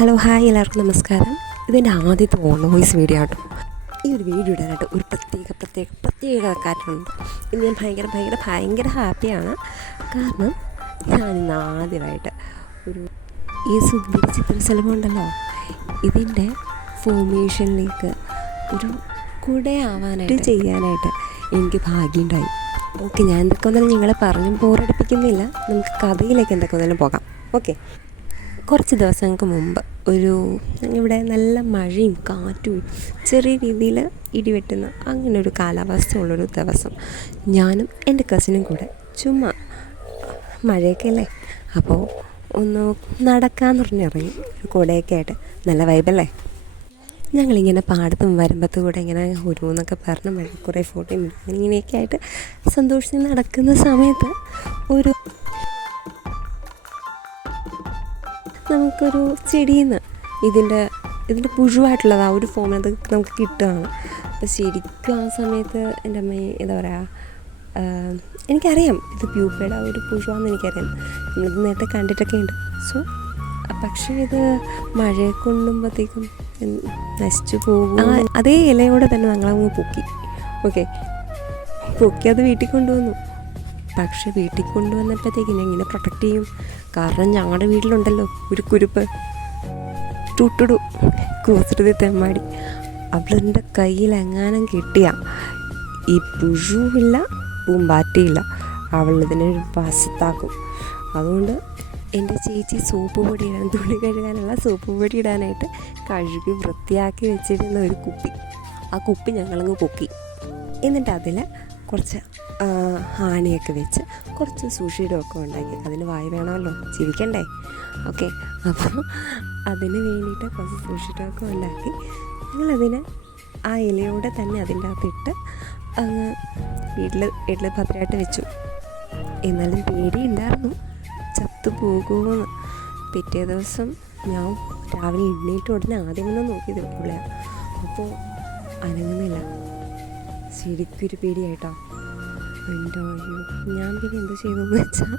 Hello hi എല്ലാവർക്കും നമസ്കാരം. ഇതെൻ്റെ ആദ്യത്തെ ഓൺ വോയിസ് വീഡിയോ ആട്ടോ. ഈ ഒരു വീഡിയോ ഇടാനായിട്ട് ഒരു പ്രത്യേക കാര്യമുണ്ട്. ഇന്ന് ഞാൻ ഭയങ്കര ഹാപ്പിയാണ്. കാരണം ഞാനിന്ന് ആദ്യമായിട്ട് ഈ സുന്ദരി ചിത്രശലഭം ഉണ്ടല്ലോ, ഇതിൻ്റെ ഫോർമേഷനിലേക്ക് ഒരു കുടയാവാനായിട്ട് ചെയ്യാനായിട്ട് എനിക്ക് ഭാഗ്യമുണ്ടായി. ഓക്കെ, ഞാൻ എന്തൊക്കെ ഒന്നും നിങ്ങളെ പറഞ്ഞ് ബോറടിപ്പിക്കുന്നില്ല. നമുക്ക് കഥയിലേക്ക് എന്തൊക്കെ ഒന്നും പോകാം. ഓക്കെ, കുറച്ച് ദിവസങ്ങൾക്ക് മുമ്പ് ഇവിടെ നല്ല മഴയും കാറ്റും ചെറിയ രീതിയിൽ ഇടിവെട്ടുന്ന അങ്ങനെ ഒരു കാലാവസ്ഥയുള്ളൊരു ദിവസം ഞാനും എൻ്റെ കസിനും കൂടെ ചുമ്മാ മഴയൊക്കെ അല്ലേ, അപ്പോൾ ഒന്ന് നടക്കാമെന്ന് പറഞ്ഞിറങ്ങി. ഒരു കുടയൊക്കെ ആയിട്ട് നല്ല വൈബല്ലേ. ഞങ്ങളിങ്ങനെ പാടത്തും വരമ്പത്തും കൂടെ ഇങ്ങനെ എന്നൊക്കെ പറഞ്ഞ് മഴ കുറേ ഫോട്ടോയും ഇങ്ങനെയൊക്കെ ആയിട്ട് സന്തോഷിച്ച് നടക്കുന്ന സമയത്ത് നമുക്കൊരു ചെടിയിൽ നിന്ന് ഇതിൻ്റെ പുഴുവായിട്ടുള്ളത് ആ ഒരു ഫോം അത് നമുക്ക് കിട്ടുകയാണ്. അപ്പോൾ ശരിക്കും ആ സമയത്ത് എൻ്റെ അമ്മ എന്താ പറയുക, എനിക്കറിയാം ഇത് പ്യൂപ്പയുടെ ആ ഒരു പുഴുവാണെന്ന് എനിക്കറിയാം, നമ്മളിത് നേരത്തെ കണ്ടിട്ടൊക്കെ ഉണ്ട്. പക്ഷേ ഇത് മഴയെ കൊണ്ടുമ്പോഴത്തേക്കും നശിച്ചു പോകും. അതേ ഇലയോടെ തന്നെ ഞങ്ങളങ്ങ് പൊക്കി അത് വീട്ടിൽ കൊണ്ടുവന്നു. പക്ഷെ വീട്ടിൽ കൊണ്ടുവന്നപ്പോഴത്തേക്കും ഞാൻ ഇങ്ങനെ പ്രൊട്ടക്റ്റ് ചെയ്യും. കാരണം ഞങ്ങളുടെ വീട്ടിലുണ്ടല്ലോ ഒരു കുരുപ്പ് ടൂട്ടുടു കൂസൃതി തെമ്മാടി, അവളുടെ കയ്യിൽ എങ്ങാനും കിട്ടിയ ഈ പുഴുവില്ല പൂമ്പാറ്റയില്ല, അവളിതിനൊരു വശത്താക്കും. അതുകൊണ്ട് എൻ്റെ ചേച്ചി സോപ്പ് പൊടി ഇടാൻ, തുണി കഴുകാനുള്ള സോപ്പ് പൊടി ഇടാനായിട്ട് കഴുകി വൃത്തിയാക്കി വെച്ചിരുന്ന ഒരു കുപ്പി, ആ കുപ്പി ഞങ്ങളങ്ങ് പൊക്കി. എന്നിട്ട് അതിൽ കുറച്ച് ആണിയൊക്കെ വെച്ച് കുറച്ച് സുഷിയുടെയൊക്കെ ഉണ്ടാക്കി. അതിന് വായ വേണമല്ലോ, ജീവിക്കണ്ടേ. ഓക്കെ, അപ്പോൾ അതിന് വേണ്ടിയിട്ട് കുറച്ച് സുഷിയുടെയൊക്കെ ഉണ്ടാക്കി ഞങ്ങളതിന് ആ ഇലയോടെ തന്നെ അതിൻ്റെ അകത്തിട്ട് അങ്ങ് വീട്ടിൽ ഭദ്രമായിട്ട് വെച്ചു. എന്നാലും പേടിയുണ്ടായിരുന്നു ചത്തുപോകുമെന്ന്. പിറ്റേ ദിവസം ഞാൻ രാവിലെ എണ്ണീട്ട് ഉടനെ ആദ്യം വന്ന് നോക്കിയത് പുള്ളിയാണ്. അപ്പോൾ അനങ്ങുന്നില്ല. ശരിക്കൊരു പേടിയായിട്ടോ. ഞാൻ പിന്നെ എന്ത് ചെയ്തെന്ന് വെച്ചാൽ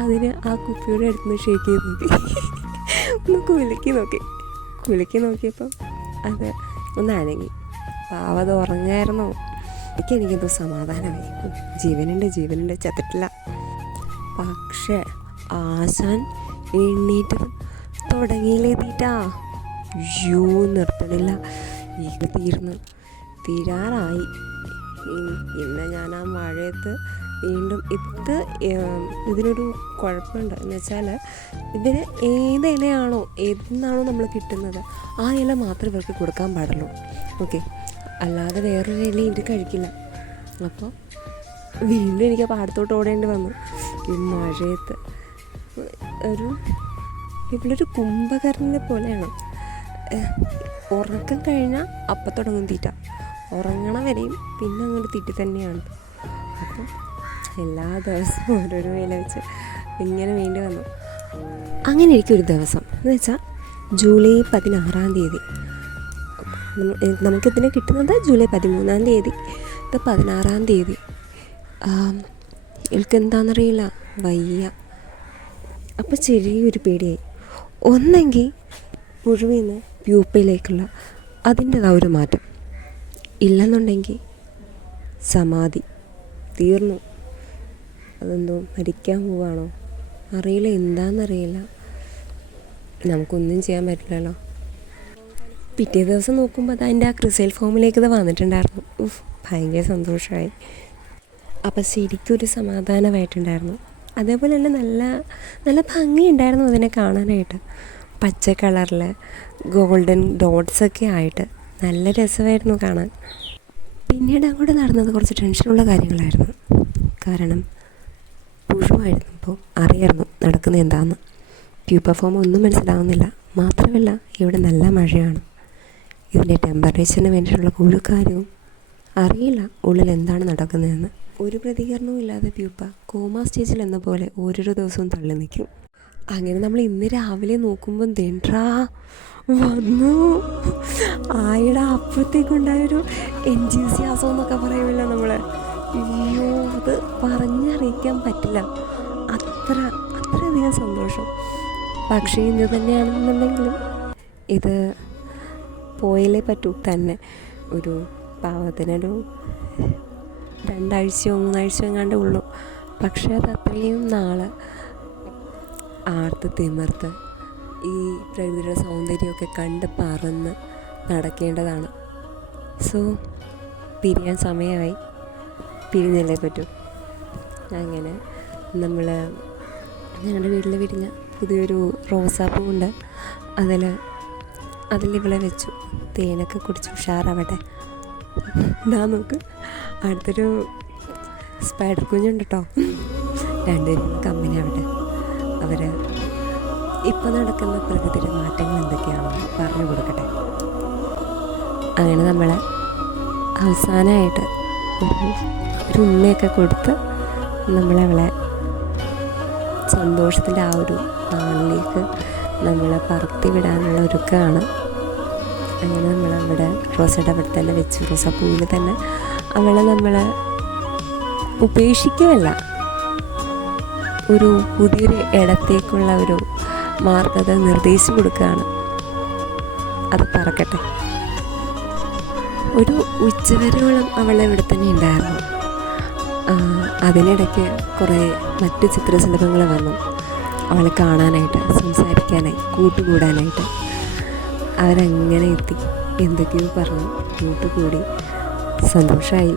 അതിന് ആ കുപ്പിയുടെ അടുത്തുനിന്ന് ഷേക്ക് ചെയ്ത് നോക്കി, ഒന്ന് കുലുക്കി നോക്കിയപ്പം അത് ഒന്ന് അനങ്ങി. പാവത് ഉറങ്ങായിരുന്നോ. എനിക്കെന്തോ സമാധാനമായി, ജീവനുണ്ട് ചത്തിട്ടില്ല. പക്ഷേ ആശാൻ എണ്ണീറ്റത് തുടങ്ങിയില്ലേതീറ്റാ, നിർത്തണില്ല. തീരാറായി. പിന്നെ ഞാൻ ആ മഴയത്ത് വീണ്ടും ഇതിനൊരു കുഴപ്പമുണ്ട് എന്ന് വെച്ചാൽ, ഇതിന് ഏത് ഇലയാണോ ഏതെന്നാണോ നമ്മൾ കിട്ടുന്നത് ആ ഇല മാത്രമേ ഇവർക്ക് കൊടുക്കാൻ പാടുള്ളൂ. ഓക്കെ, അല്ലാതെ വേറൊരു ഇല ഇത് കഴിക്കില്ല. അപ്പോൾ വീണ്ടും എനിക്ക് പാടത്തോട്ട് ഓടേണ്ടി വന്നു ഈ മഴയത്ത്. ഇവളൊരു കുംഭകർണിനെ പോലെയാണ്. ഉറക്കം കഴിഞ്ഞാൽ അപ്പം തുടങ്ങും തീറ്റ, ഉറങ്ങണ വരെയും പിന്നെ അങ്ങോട്ട് തീറ്റി തന്നെയാണ്. അപ്പം എല്ലാ ദിവസവും ഓരോരോ ഇല വെച്ച് ഇങ്ങനെ വേണ്ടി വന്നു. അങ്ങനെ എനിക്കൊരു ദിവസം എന്ന് വെച്ചാൽ ജൂലൈ 16 നമുക്കിതിനെ കിട്ടുന്നത് ജൂലൈ 13 ഇത് 16 എനിക്ക് എന്താണെന്നറിയില്ല, വയ്യ. അപ്പോൾ ചെറിയൊരു പേടിയായി. ഒന്നെങ്കിൽ പുഴുവിൽ നിന്ന് പ്യൂപ്പയിലേക്കുള്ള അതിൻ്റെതായ ഒരു മാറ്റം, ഇല്ലെന്നുണ്ടെങ്കിൽ സമാധി തീർന്നു. അതെന്തോ മരിക്കാൻ പോവാണോ അറിയില്ല, എന്താണെന്നറിയില്ല. നമുക്കൊന്നും ചെയ്യാൻ പറ്റില്ലല്ലോ. പിറ്റേ ദിവസം നോക്കുമ്പോൾ അതിൻ്റെ ആ ക്രിസൈൽ ഫോമിലേക്ക് ഇത് വന്നിട്ടുണ്ടായിരുന്നു. ഭയങ്കര സന്തോഷമായി. അപ്പം ശരിക്കൊരു സമാധാനമായിട്ടുണ്ടായിരുന്നു. അതേപോലെ തന്നെ നല്ല ഭംഗിയുണ്ടായിരുന്നു അതിനെ കാണാനായിട്ട്. പച്ച കളറിൽ ഗോൾഡൻ ഡോട്ട്സൊക്കെ ആയിട്ട് നല്ല രസമായിരുന്നു കാണാൻ. പിന്നീട് അങ്ങോട്ട് നടന്നത് കുറച്ച് ടെൻഷനുള്ള കാര്യങ്ങളായിരുന്നു. കാരണം പുഴുവായിരുന്നപ്പോൾ അറിയായിരുന്നു നടക്കുന്നത് എന്താണെന്ന്. പ്യൂപ്പ ഫോം ഒന്നും മനസ്സിലാവുന്നില്ല. മാത്രമല്ല ഇവിടെ നല്ല മഴയാണ്. ഇതിൻ്റെ ടെമ്പറേച്ചറിന് വേണ്ടിയിട്ടുള്ള ഒരു കാര്യവും അറിയില്ല ഉള്ളിൽ എന്താണ് നടക്കുന്നതെന്ന്. ഒരു പ്രതികരണവും ഇല്ലാതെ പ്യൂപ്പ കോമ സ്റ്റേജിൽ എന്ന പോലെ ഓരോരോ ദിവസവും തള്ളി നിൽക്കും. അങ്ങനെ നമ്മൾ ഇന്ന് രാവിലെ നോക്കുമ്പം തേണ്ടാ വന്നു. ആയുടെ അപ്പുറത്തേക്കുണ്ടായൊരു എൻതൂസിയാസം എന്നൊക്കെ പറയുമല്ലോ നമ്മൾ. അയ്യോ, അത് പറഞ്ഞറിയിക്കാൻ പറ്റില്ല. അത്രയധികം സന്തോഷം. പക്ഷേ ഇത് തന്നെയാണെന്നുണ്ടെങ്കിലും ഇത് പോയാലേ പറ്റൂ തന്നെ. ഒരു പാവത്തിനൊരു 2 ആഴ്ചയോ 3 ആഴ്ചയോ എങ്ങാണ്ടേ ഉള്ളൂ. പക്ഷേ അത് അത്രയും നാൾ ആർത്ത് തിമിർത്ത് ഈ പ്രകൃതിയുടെ സൗന്ദര്യമൊക്കെ കണ്ട് പറന്ന് നടക്കേണ്ടതാണ്. സോ പിരിയാൻ സമയമായി, പിരിഞ്ഞല്ലേ പറ്റൂ. അങ്ങനെ നമ്മൾ ഞങ്ങളുടെ വീട്ടിൽ വിരിഞ്ഞ പുതിയൊരു റോസാപ്പൂവുണ്ട്. അതിലിവളെ വെച്ചു. തേനൊക്കെ കുടിച്ച് ഉഷാറാവട്ടെ. ഇതാ നോക്ക്, അടുത്തൊരു സ്പൈഡർ കുഞ്ഞുണ്ട് കേട്ടോ. രണ്ടുപേരും കമ്പനി ആവട്ടെ. അവർ ഇപ്പം നടക്കുന്ന പ്രകൃതിയുടെ മാറ്റങ്ങൾ എന്തൊക്കെയാണെന്ന് പറഞ്ഞു കൊടുക്കട്ടെ. അങ്ങനെ നമ്മൾ അവസാനമായിട്ട് ഒരു ഉമ്മയൊക്കെ കൊടുത്ത് നമ്മളവളെ സന്തോഷത്തിൻ്റെ ആ ഒരു നാളിലേക്ക് നമ്മളെ പറത്തി വിടാനുള്ള ഒരുക്കമാണ്. അങ്ങനെ നമ്മളവിടെ റോസയുടെ അവിടെ തന്നെ വെച്ചു. റോസാപ്പൂവിൽ തന്നെ അവളെ നമ്മൾ ഉപേക്ഷിക്കുകയല്ല, ഒരു പുതിയൊരു ഇടത്തേക്കുള്ള ഒരു മാർഗത നിർദ്ദേശിച്ചു കൊടുക്കുകയാണ്. അത് പറക്കട്ടെ. ഒരു ഉച്ചവരോളം അവൾ ഇവിടെ തന്നെ ഉണ്ടായിരുന്നു. അതിനിടയ്ക്ക് കുറേ മറ്റ് ചിത്രശലഭങ്ങൾ വന്നു അവളെ കാണാനായിട്ട്, സംസാരിക്കാനായി, കൂട്ടുകൂടാനായിട്ട്. അവരങ്ങനെ എത്തി, എന്തൊക്കെയോ പറഞ്ഞു, കൂട്ടുകൂടി, സന്തോഷമായി.